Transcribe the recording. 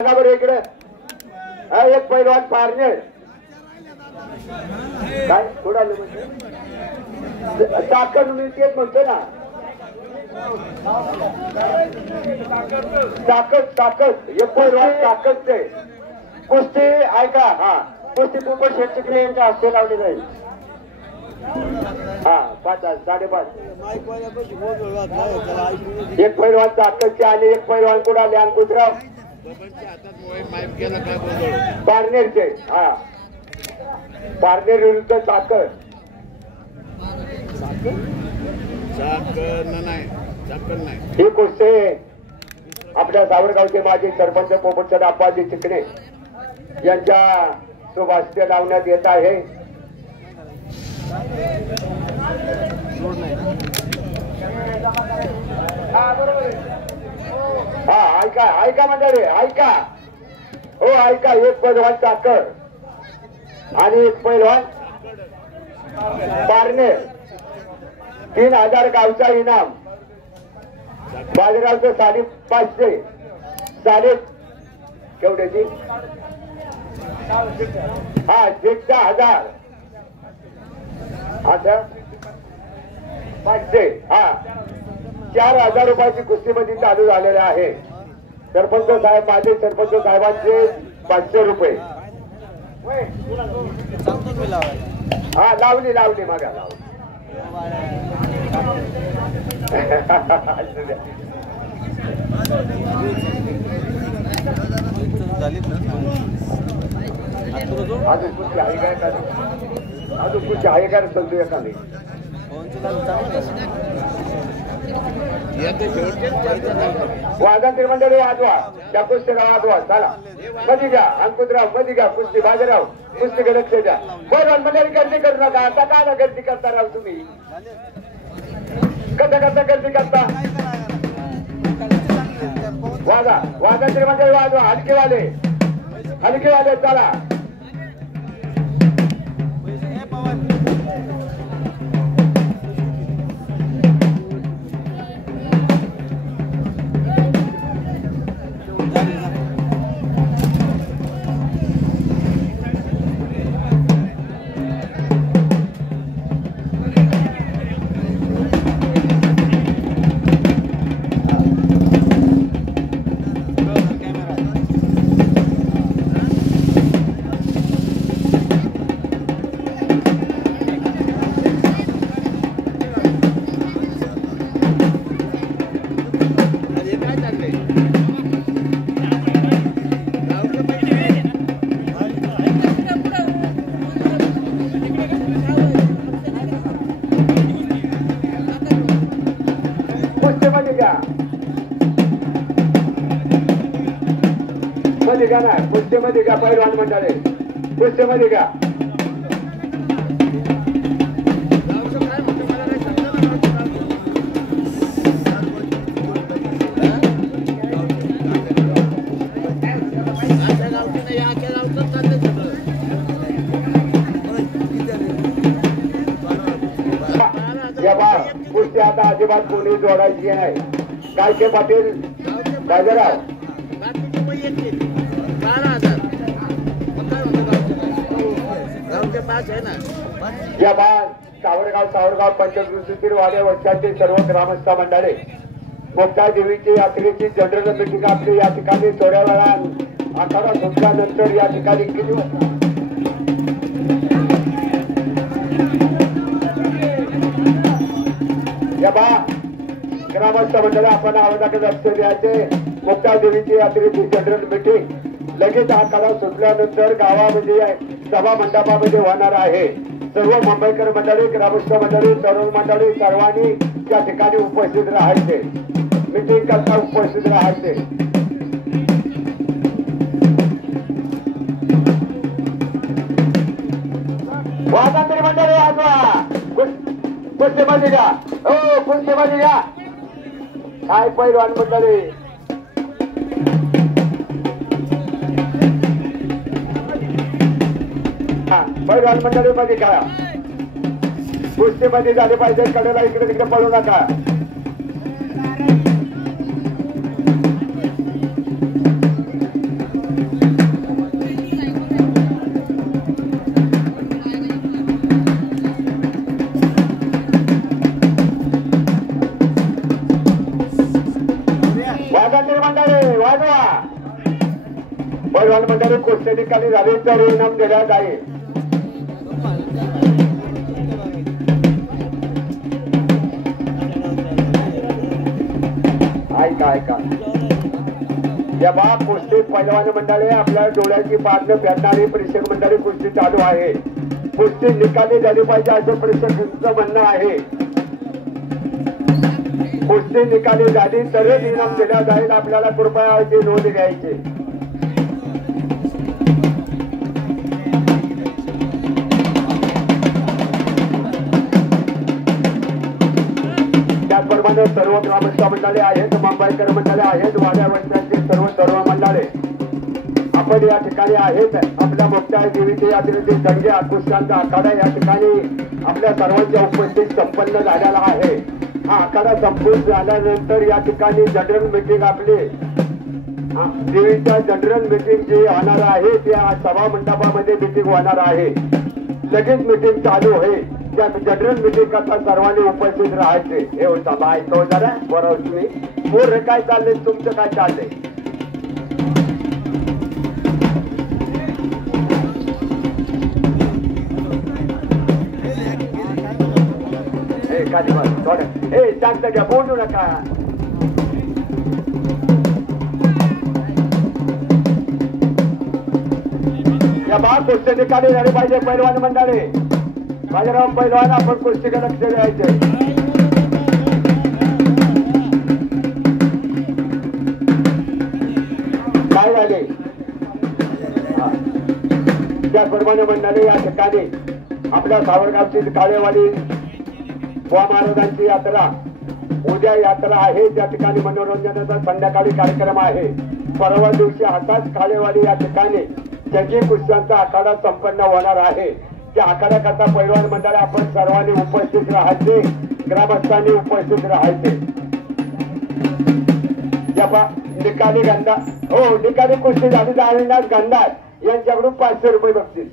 बरं इकडे एक पैलवान पारणे काय उडाले म्हणजे ताकद मी तेच म्हणतो ना ताकद एक पैलवान ताकद ते कुस्ती ऐका हा कुस्ती पोपट शेट्टी यांच्या हस्ते लावली जाईल हा 5 5:30 एक पैलवान ताकदचे आणि एक पैलवान कुडाले आणि कुत्रा पारनेरचे हा पारनेर विरुद्ध चाकण ही कुस्ती आपल्या सावरगावचे माजी सरपंच पोपटचंद आप्पाजी चिकणे यांच्या शुभास्ते लावण्यात येत आहे. हा ऐका ऐका मंडळी ऐका हो ऐका एक पैलवान चाकर आणि एक पैलवान पारनेर 3000 गावचा इनाम बाजीरावचं 550 साडे केवढ्याची हा 1000 आता 500 हा 4000 रुपयाची कुस्तीमध्ये चालू झालेले आहे. सरपंच साहेब माझे सरपंच साहेबांचे 500 रुपये हा लावली मागा लावली अजून कुठची आहे काय का अजून कुठची आहे काय समजू एखादी वाजंत्री मंडळी वाजवा त्या कुस्तीला वाजवा चला मध्ये घ्या अंकुतराव मध्ये घ्या कुस्ती बाजीराव कुस्तीकडे लक्ष द्या बरोबर मंडळी गर्दी करू नका आता काय गर्दी करता राव तुम्ही कसं गर्दी करता वाजा वाजंत्री मंडळी वाजवा हलकेवाले चला कुस्तीमध्ये घ्या पैलवान मंडळी कुस्तीमध्ये घ्या कुस्ती आता अजिबात कोणी जोडायची नाही. कालके पाटील बाजीराव या बाद सावरगाव पंचकृषीतील वाड्या वस्त्याचे सर्व ग्रामस्थ मंडळी मुक्ता देवीची यात्रेची जनरल मीटिंग आपली या ठिकाणी थोड्या वेळा आखाडा सुटल्यानंतर या ठिकाणी किती वाजता या बा ग्रामस्थ मंडळी आपण आवाजाकडे लक्ष द्यायचे. मुक्ता देवीची यात्रेची जनरल मीटिंग लगेच आखाडा सुटल्यानंतर गावामध्ये सभा मंडपामध्ये होणार आहे. सर्व मुंबईकर मंडळी ग्रामस्थ मंडळी तरुण मंडळी सर्वांनी या ठिकाणी उपस्थित राहायचे मीटिंग करता उपस्थित राहायचे. वाजंत्री मंडळी वाजवा कुस्तीमध्ये घ्या हो कुस्तीमध्ये घ्या काय पैलवान मंडळी पैलवान मंडळी मध्ये करा कुस्तीमध्ये झाले पाहिजे कडेला इकडे तिकडे पळू नका. पैलवान मंडळी कुस्ती निकाली झाली तर इनाम देण्यात आहे. ऐका या बा कुस्ती पैलवान मंडळी आपल्या डोळ्याची पारणं फेडणारी प्रेक्षक मंडळी कुस्ती चालू आहे. कुस्ती निकाली झाली पाहिजे असं प्रेक्षकांचं म्हणणं आहे. कुस्ती निकाली झाली तरच इनाम दिला जाईल. आपल्याला कृपया नोंद घ्यायची. त्याचप्रमाणे सर्व ग्रामस्थ मंडळे आहेत, मुंबईकर मंडळे आहेत, वाड्या वस्त्यांचे सर्व मंडळे आपण या ठिकाणी आहेत. आपल्या मोठ्या देवीचे यात्रेचे दंगे कुस्त्यांचा आखाडा या ठिकाणी आपल्या सर्वांच्या उपस्थित संपन्न झालेला आहे. हा आखाडा संपूर्ण झाल्यानंतर या ठिकाणी जनरल मीटिंग आपली देवीच्या जनरल मीटिंग जी होणार आहे त्या सभा मंडपामध्ये मीटिंग होणार आहे. लगेच मीटिंग चालू होईल. त्या जनरल मीटिंग करता सर्वांनी उपस्थित राहायचे. हे होता बा ऐकव जरा बरोबर. तुम्ही पूर्ण काय चाललंय, तुमचं काय चाललंय? हे शांत घ्या, बोलू नका. या बा कुस्ती निकाली झाली पाहिजे. पैलवान मंडळी बाजीराव पैलवान आपण कुस्तीकडे लक्ष द्यायचे. काय झाले त्याप्रमाणे मंडळी या ठिकाणी आपल्या सावरगावची काळेवाडी बुवा महाराजांची यात्रा उद्या यात्रा आहे. त्या ठिकाणी मनोरंजनाचा संध्याकाळी कार्यक्रम आहे. परवा दिवशी हाताच काळेवाडी या ठिकाणी जंगी कुस्त्यांचा आखाडा संपन्न होणार आहे. त्या आखाडा करता पैलवान मंडळ आपण सर्वांनी उपस्थित राहायचे. ग्रामस्थांनी उपस्थित राहायचे. निकाली गंधा हो निकाली कुस्ती झाली. अविनाश गंधार यांच्याकडून 500 रुपये बक्षीस.